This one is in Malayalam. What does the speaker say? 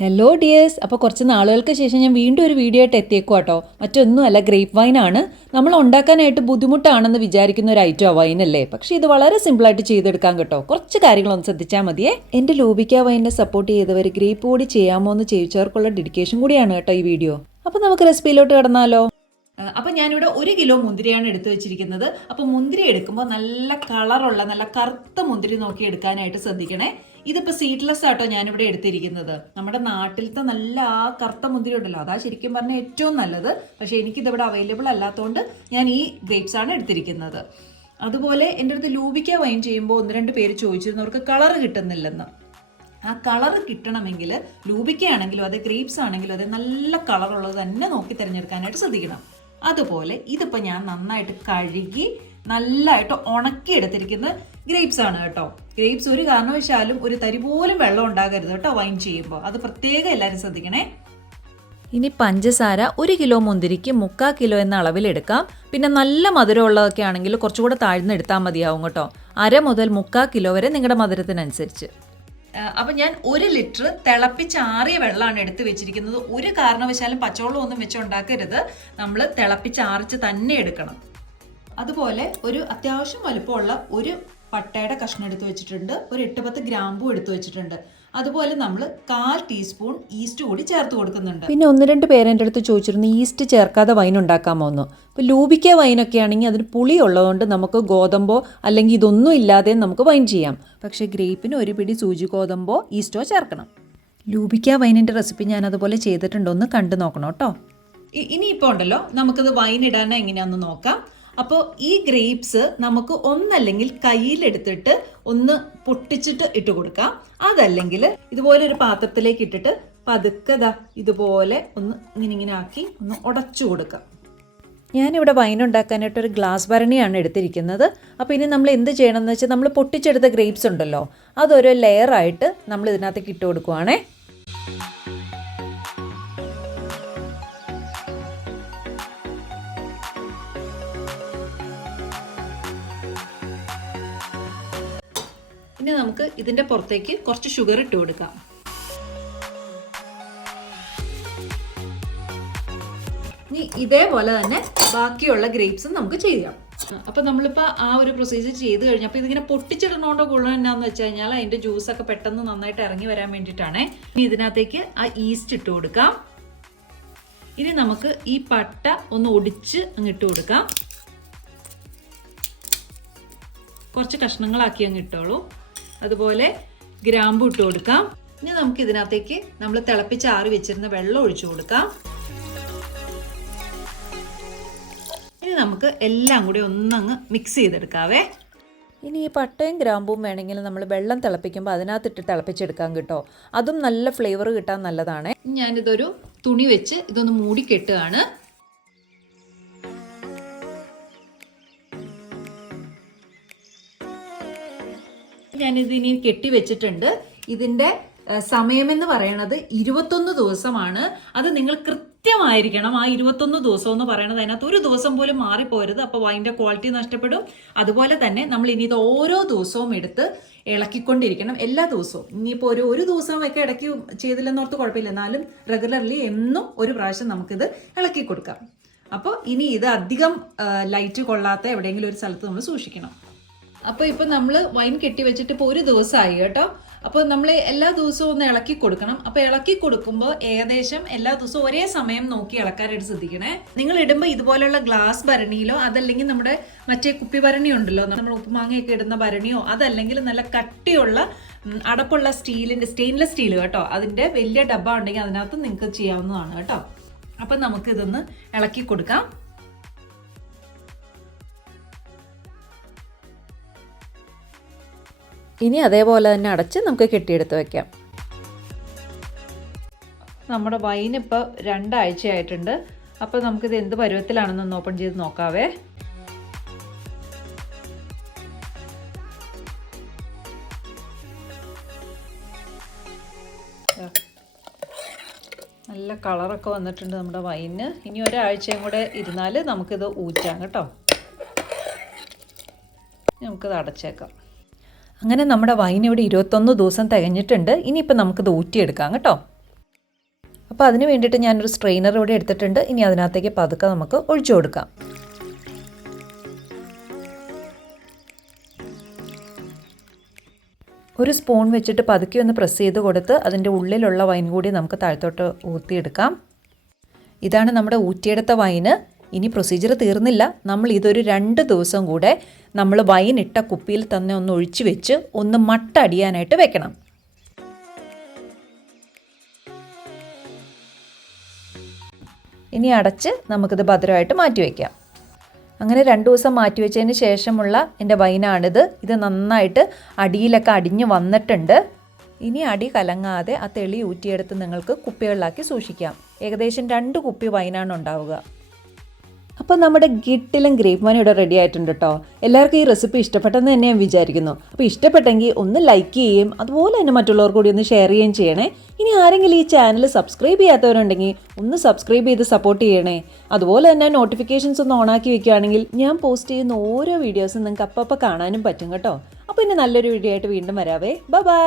ഹലോ ഡിയേഴ്സ്, അപ്പോൾ കുറച്ച് നാളുകൾക്ക് ശേഷം ഞാൻ വീണ്ടും ഒരു വീഡിയോ ആയിട്ട് എത്തിയേക്കും കേട്ടോ. മറ്റൊന്നുമല്ല, ഗ്രേപ്പ് വൈനാണ്. നമ്മൾ ഉണ്ടാക്കാനായിട്ട് ബുദ്ധിമുട്ടാണെന്ന് വിചാരിക്കുന്ന ഒരു ഐറ്റം വൈനല്ലേ, പക്ഷേ ഇത് വളരെ സിമ്പിളായിട്ട് ചെയ്തെടുക്കാൻ കേട്ടോ. കുറച്ച് കാര്യങ്ങളൊന്ന് ശ്രദ്ധിച്ചാൽ മതിയേ. എൻ്റെ ലൂബിക്ക വൈനിനെ സപ്പോർട്ട് ചെയ്തവർ ഗ്രേപ്പ് കൂടി ചെയ്യാമോ എന്ന് ചോദിച്ചവർക്കുള്ള ഡെഡിക്കേഷൻ കൂടിയാണ് കേട്ടോ ഈ വീഡിയോ. അപ്പോൾ നമുക്ക് റെസിപ്പിയിലോട്ട് കിടന്നാലോ. അപ്പം ഞാനിവിടെ 1 കിലോ മുന്തിരിയാണ് എടുത്തു വെച്ചിരിക്കുന്നത്. അപ്പോൾ മുന്തിരി എടുക്കുമ്പോൾ നല്ല കളറുള്ള നല്ല കറുത്ത മുന്തിരി നോക്കി എടുക്കാനായിട്ട് ശ്രദ്ധിക്കണേ. ഇതിപ്പോൾ സീഡ്ലെസ് ആട്ടോ ഞാനിവിടെ എടുത്തിരിക്കുന്നത്. നമ്മുടെ നാട്ടിലത്തെ നല്ല ആ കറുത്ത മുന്തിരി ഉണ്ടല്ലോ, അതാ ശരിക്കും പറഞ്ഞാൽ ഏറ്റവും നല്ലത്. പക്ഷേ എനിക്കിതിവിടെ അവൈലബിൾ അല്ലാത്തതുകൊണ്ട് ഞാൻ ഈ ഗ്രേപ്സ് ആണ് എടുത്തിരിക്കുന്നത്. അതുപോലെ എൻ്റെ അടുത്ത് ലൂബിക്ക വൈൻ ചെയ്യുമ്പോൾ 1-2 പേര് ചോദിച്ചിരുന്നു അവർക്ക് കളറ് കിട്ടുന്നില്ലെന്ന്. ആ കളറ് കിട്ടണമെങ്കിൽ ലൂബിക്ക ആണെങ്കിലും അതെ ഗ്രേപ്സ് ആണെങ്കിലും അതെ നല്ല കളറുള്ളത് തന്നെ നോക്കി തിരഞ്ഞെടുക്കാനായിട്ട് ശ്രദ്ധിക്കണം. അതുപോലെ ഇതിപ്പോൾ ഞാൻ നന്നായിട്ട് കഴുകി നല്ലതായിട്ട് ഉണക്കി എടുത്തിരിക്കുന്ന ഗ്രേപ്സ് ആണ് കേട്ടോ. ഗ്രേപ്സ് ഒരു കാരണവശാലും ഒരു തരി പോലും വെള്ളം ഉണ്ടാകരുത് കേട്ടോ വൈൻ ചെയ്യുമ്പോൾ. അത് പ്രത്യേകം എല്ലാവരും ശ്രദ്ധിക്കണേ. ഇനി പഞ്ചസാര 1 കിലോ മുന്തിരിക്ക് 3/4 കിലോ എന്ന അളവിലെടുക്കാം. പിന്നെ നല്ല മധുരമുള്ളതൊക്കെ ആണെങ്കിൽ കുറച്ചുകൂടെ താഴ്ന്ന് എടുത്താൽ മതിയാവും കേട്ടോ. 1/2 മുതൽ 3/4 കിലോ വരെ നിങ്ങളുടെ മധുരത്തിനനുസരിച്ച്. അപ്പം ഞാൻ 1 ലിറ്റർ തിളപ്പിച്ചാറിയ വെള്ളമാണ് എടുത്ത് വെച്ചിരിക്കുന്നത്. ഒരു കാരണവശാലും പച്ചവെള്ളം ഒന്നും വെച്ച് ഉണ്ടാക്കരുത്. നമ്മൾ തിളപ്പിച്ചാറിച്ച് തന്നെ എടുക്കണം. അതുപോലെ ഒരു അത്യാവശ്യം വലുപ്പമുള്ള ഒരു പട്ടയുടെ കഷ്ണം എടുത്ത് വെച്ചിട്ടുണ്ട്. ഒരു 8-10 ഗ്രാമ്പൂ എടുത്ത് വെച്ചിട്ടുണ്ട്. അതുപോലെ നമ്മൾ 1/4 ടീസ്പൂൺ ഈസ്റ്റ് കൂടി ചേർത്ത് കൊടുക്കുന്നുണ്ട്. പിന്നെ 1-2 പേര് എൻ്റെ അടുത്ത് ചോദിച്ചിരുന്നു ഈസ്റ്റ് ചേർക്കാതെ വൈൻ ഉണ്ടാക്കാമോ എന്ന്. ഇപ്പോൾ ലൂബിക്ക വൈനൊക്കെ ആണെങ്കിൽ അതിന് പുളി ഉള്ളതുകൊണ്ട് നമുക്ക് ഗോതമ്പോ അല്ലെങ്കിൽ ഇതൊന്നും ഇല്ലാതെ നമുക്ക് വൈൻ ചെയ്യാം. പക്ഷേ ഗ്രേപ്പിന് ഒരു പിടി സൂചി ഗോതമ്പോ ഈസ്റ്റോ ചേർക്കണം. ലൂബിക്ക വൈനിൻ്റെ റെസിപ്പി ഞാൻ അതുപോലെ ചെയ്തിട്ടുണ്ടോ ഒന്ന് കണ്ടു നോക്കണം കേട്ടോ. ഇനിയിപ്പോൾ ഉണ്ടല്ലോ നമുക്കിത് വൈൻ ഇടാൻ എങ്ങനെയാണെന്ന് നോക്കാം. അപ്പോൾ ഈ ഗ്രേപ്സ് നമുക്ക് ഒന്നല്ലെങ്കിൽ കയ്യിലെടുത്തിട്ട് ഒന്ന് പൊട്ടിച്ചിട്ട് ഇട്ട് കൊടുക്കാം. അതല്ലെങ്കിൽ ഇതുപോലെ ഒരു പാത്രത്തിലേക്ക് ഇട്ടിട്ട് പതുക്കെ ഇതുപോലെ ഒന്ന് ഇങ്ങനെ ആക്കി ഒന്ന് ഉടച്ചു കൊടുക്കാം. ഞാനിവിടെ വൈൻ ഉണ്ടാക്കാനായിട്ട് ഒരു ഗ്ലാസ് ഭരണിയാണ് എടുത്തിരിക്കുന്നത്. അപ്പോൾ ഇനി നമ്മൾ എന്ത് ചെയ്യണമെന്ന് വെച്ചാൽ നമ്മൾ പൊട്ടിച്ചെടുത്ത ഗ്രേപ്സ് ഉണ്ടല്ലോ അതൊരു ലെയറായിട്ട് നമ്മൾ ഇതിനകത്തേക്ക് ഇട്ട് കൊടുക്കുവാണേ. ഇനി നമുക്ക് ഇതിൻ്റെ പുറത്തേക്ക് കുറച്ച് ഷുഗർ ഇട്ട് കൊടുക്കാം. ഇനി ഇതേപോലെ തന്നെ ബാക്കിയുള്ള ഗ്രേപ്സും നമുക്ക് ചെയ്യാം. അപ്പം നമ്മളിപ്പോൾ ആ ഒരു പ്രൊസീജിയർ ചെയ്ത് കഴിഞ്ഞപ്പോൾ ഇതിങ്ങനെ പൊട്ടിച്ചിടണോണ്ടോ ഗുണം എന്നാന്ന് വെച്ച് കഴിഞ്ഞാൽ അതിൻ്റെ ജ്യൂസൊക്കെ പെട്ടെന്ന് നന്നായിട്ട് ഇറങ്ങി വരാൻ വേണ്ടിയിട്ടാണ്. ഇനി ഇതിനകത്തേക്ക് ആ ഈസ്റ്റ് ഇട്ട് കൊടുക്കാം. ഇനി നമുക്ക് ഈ പട്ട ഒന്ന് ഒടിച്ച് അങ്ങ് ഇട്ട് കൊടുക്കാം. കുറച്ച് കഷ്ണങ്ങളാക്കി അങ്ങ് ഇട്ടോളൂ. അതുപോലെ ഗ്രാമ്പു ഇട്ട് കൊടുക്കാം. ഇനി നമുക്ക് ഇതിനകത്തേക്ക് നമ്മൾ തിളപ്പിച്ചാറി വെച്ചിരുന്ന വെള്ളം ഒഴിച്ചു കൊടുക്കാം. ഇനി നമുക്ക് എല്ലാം കൂടി ഒന്നങ്ങ് മിക്സ് ചെയ്തെടുക്കാവേ. ഇനി ഈ പട്ടയും ഗ്രാമ്പും വേണമെങ്കിൽ നമ്മൾ വെള്ളം തിളപ്പിക്കുമ്പോൾ അതിനകത്തിട്ട് തിളപ്പിച്ചെടുക്കാൻ കിട്ടോ. അതും നല്ല ഫ്ലേവർ കിട്ടാൻ നല്ലതാണ്. ഞാനിതൊരു തുണി വെച്ച് ഇതൊന്ന് മൂടി കെട്ടുകയാണ്. ഞാനിതിനി കെട്ടി വെച്ചിട്ടുണ്ട്. ഇതിൻ്റെ സമയമെന്ന് പറയണത് 21 ദിവസമാണ്. അത് നിങ്ങൾ കൃത്യമായിരിക്കണം. ആ 21 ദിവസം എന്ന് പറയണത് അതിനകത്ത് ഒരു ദിവസം പോലും മാറിപ്പോരുത്. അപ്പോൾ വൈൻ്റെ ക്വാളിറ്റി നഷ്ടപ്പെടും. അതുപോലെ തന്നെ നമ്മൾ ഇനി ഇത് ഓരോ ദിവസവും എടുത്ത് ഇളക്കിക്കൊണ്ടിരിക്കണം. എല്ലാ ദിവസവും. ഇനിയിപ്പോൾ ഒരു ദിവസം ഒക്കെ ഇടയ്ക്ക് ചെയ്തില്ലെന്നോർത്ത് കുഴപ്പമില്ല. എന്നാലും റെഗുലർലി എന്നും ഒരു പ്രാവശ്യം നമുക്കിത് ഇളക്കി കൊടുക്കാം. അപ്പോൾ ഇനി ഇത് അധികം ലൈറ്റ് കൊള്ളാത്ത എവിടെയെങ്കിലും ഒരു സ്ഥലത്ത് നമ്മൾ സൂക്ഷിക്കണം. അപ്പോൾ ഇപ്പോൾ നമ്മൾ വൈൻ കെട്ടി വെച്ചിട്ട് ഇപ്പോൾ 1 ദിവസമായി കേട്ടോ. അപ്പോൾ നമ്മൾ എല്ലാ ദിവസവും ഒന്ന് ഇളക്കി കൊടുക്കണം. അപ്പോൾ ഇളക്കി കൊടുക്കുമ്പോൾ ഏകദേശം എല്ലാ ദിവസവും ഒരേ സമയം നോക്കി ഇളക്കാനായിട്ട് ശ്രദ്ധിക്കണേ. നിങ്ങൾ ഇടുമ്പോൾ ഇതുപോലെയുള്ള ഗ്ലാസ് ഭരണിയിലോ അതല്ലെങ്കിൽ നമ്മുടെ മറ്റേ കുപ്പി ഭരണി ഉണ്ടല്ലോ, നമ്മൾ ഉപ്പുമാങ്ങയൊക്കെ ഇടുന്ന ഭരണിയോ അതല്ലെങ്കിൽ നല്ല കട്ടിയുള്ള അടപ്പുള്ള സ്റ്റെയിൻലെസ് സ്റ്റീൽ കേട്ടോ, അതിൻ്റെ വലിയ ഡബ്ബ ഉണ്ടെങ്കിൽ അതിനകത്ത് നിങ്ങൾക്ക് ചെയ്യാവുന്നതാണ് കേട്ടോ. അപ്പം നമുക്കിതൊന്ന് ഇളക്കി കൊടുക്കാം. ഇനി അതേപോലെ തന്നെ അടച്ച് നമുക്ക് കെട്ടിയെടുത്ത് വെക്കാം. നമ്മുടെ വൈൻ ഇപ്പോൾ 2 ആഴ്ചയായിട്ടുണ്ട്. അപ്പോൾ നമുക്കിത് എന്ത് പരുവത്തിലാണെന്നൊന്ന് ഓപ്പൺ ചെയ്ത് നോക്കാവേ. നല്ല കളറൊക്കെ വന്നിട്ടുണ്ട് നമ്മുടെ വൈന്. ഇനി ഒരാഴ്ചയും കൂടെ ഇരുന്നാൽ നമുക്കിത് ഊറ്റാം കേട്ടോ. നമുക്കിത് അടച്ചേക്കാം. അങ്ങനെ നമ്മുടെ വൈൻ ഇവിടെ 21 ദിവസം തികഞ്ഞിട്ടുണ്ട്. ഇനിയിപ്പോൾ നമുക്കിത് ഊറ്റിയെടുക്കാം കേട്ടോ. അപ്പോൾ അതിന് വേണ്ടിയിട്ട് ഞാനൊരു സ്ട്രെയിനർ ഇവിടെ എടുത്തിട്ടുണ്ട്. ഇനി അതിനകത്തേക്ക് പതുക്കെ നമുക്ക് ഒഴിച്ചു കൊടുക്കാം. ഒരു സ്പൂൺ വെച്ചിട്ട് പതുക്കെ ഒന്ന് പ്രസ് ചെയ്ത് കൊടുത്ത് അതിൻ്റെ ഉള്ളിലുള്ള വൈൻ കൂടി നമുക്ക് താഴത്തോട്ട് ഊറ്റിയെടുക്കാം. ഇതാണ് നമ്മുടെ ഊറ്റിയെടുത്ത വൈന്. ഇനി പ്രൊസീജിയർ തീർന്നില്ല. നമ്മൾ ഇതൊരു 2 ദിവസം കൂടെ നമ്മൾ വൈൻ ഇട്ട കുപ്പിയിൽ തന്നെ ഒന്ന് ഒഴിച്ച് വെച്ച് ഒന്ന് മട്ടടിയാനായിട്ട് വെക്കണം. ഇനി അടച്ച് നമുക്കിത് ഭദ്രമായിട്ട് മാറ്റി വയ്ക്കാം. അങ്ങനെ 2 ദിവസം മാറ്റി വെച്ചതിന് ശേഷമുള്ള എൻ്റെ വൈനാണിത്. ഇത് നന്നായിട്ട് അടിയിലൊക്കെ അടിഞ്ഞ് വന്നിട്ടുണ്ട്. ഇനി അടി കലങ്ങാതെ ആ തെളി ഊറ്റിയെടുത്ത് നിങ്ങൾക്ക് കുപ്പികളിലാക്കി സൂക്ഷിക്കാം. ഏകദേശം 2 കുപ്പി വൈനാണ് ഉണ്ടാവുക. അപ്പോൾ നമ്മുടെ ഗിട്ടിലും ഗ്രേപ്പ് വൈൻ ഇവിടെ റെഡി ആയിട്ടുണ്ട് കേട്ടോ. എല്ലാവർക്കും ഈ റെസിപ്പി ഇഷ്ടപ്പെട്ടെന്ന് തന്നെ ഞാൻ വിചാരിക്കുന്നു. അപ്പോൾ ഇഷ്ടപ്പെട്ടെങ്കിൽ ഒന്ന് ലൈക്ക് ചെയ്യുകയും അതുപോലെ തന്നെ മറ്റുള്ളവർ കൂടി ഒന്ന് ഷെയർ ചെയ്യുകയും ചെയ്യണേ. ഇനി ആരെങ്കിലും ഈ ചാനൽ സബ്സ്ക്രൈബ് ചെയ്യാത്തവരുണ്ടെങ്കിൽ ഒന്ന് സബ്സ്ക്രൈബ് ചെയ്ത് സപ്പോർട്ട് ചെയ്യണേ. അതുപോലെ തന്നെ നോട്ടിഫിക്കേഷൻസ് ഒന്ന് ഓണാക്കി വെക്കുകയാണെങ്കിൽ ഞാൻ പോസ്റ്റ് ചെയ്യുന്ന ഓരോ വീഡിയോസും നിങ്ങൾക്ക് അപ്പം കാണാനും പറ്റും കേട്ടോ. അപ്പോൾ ഇനി നല്ലൊരു വീഡിയോ ആയിട്ട് വീണ്ടും വരാവേ. ബൈ.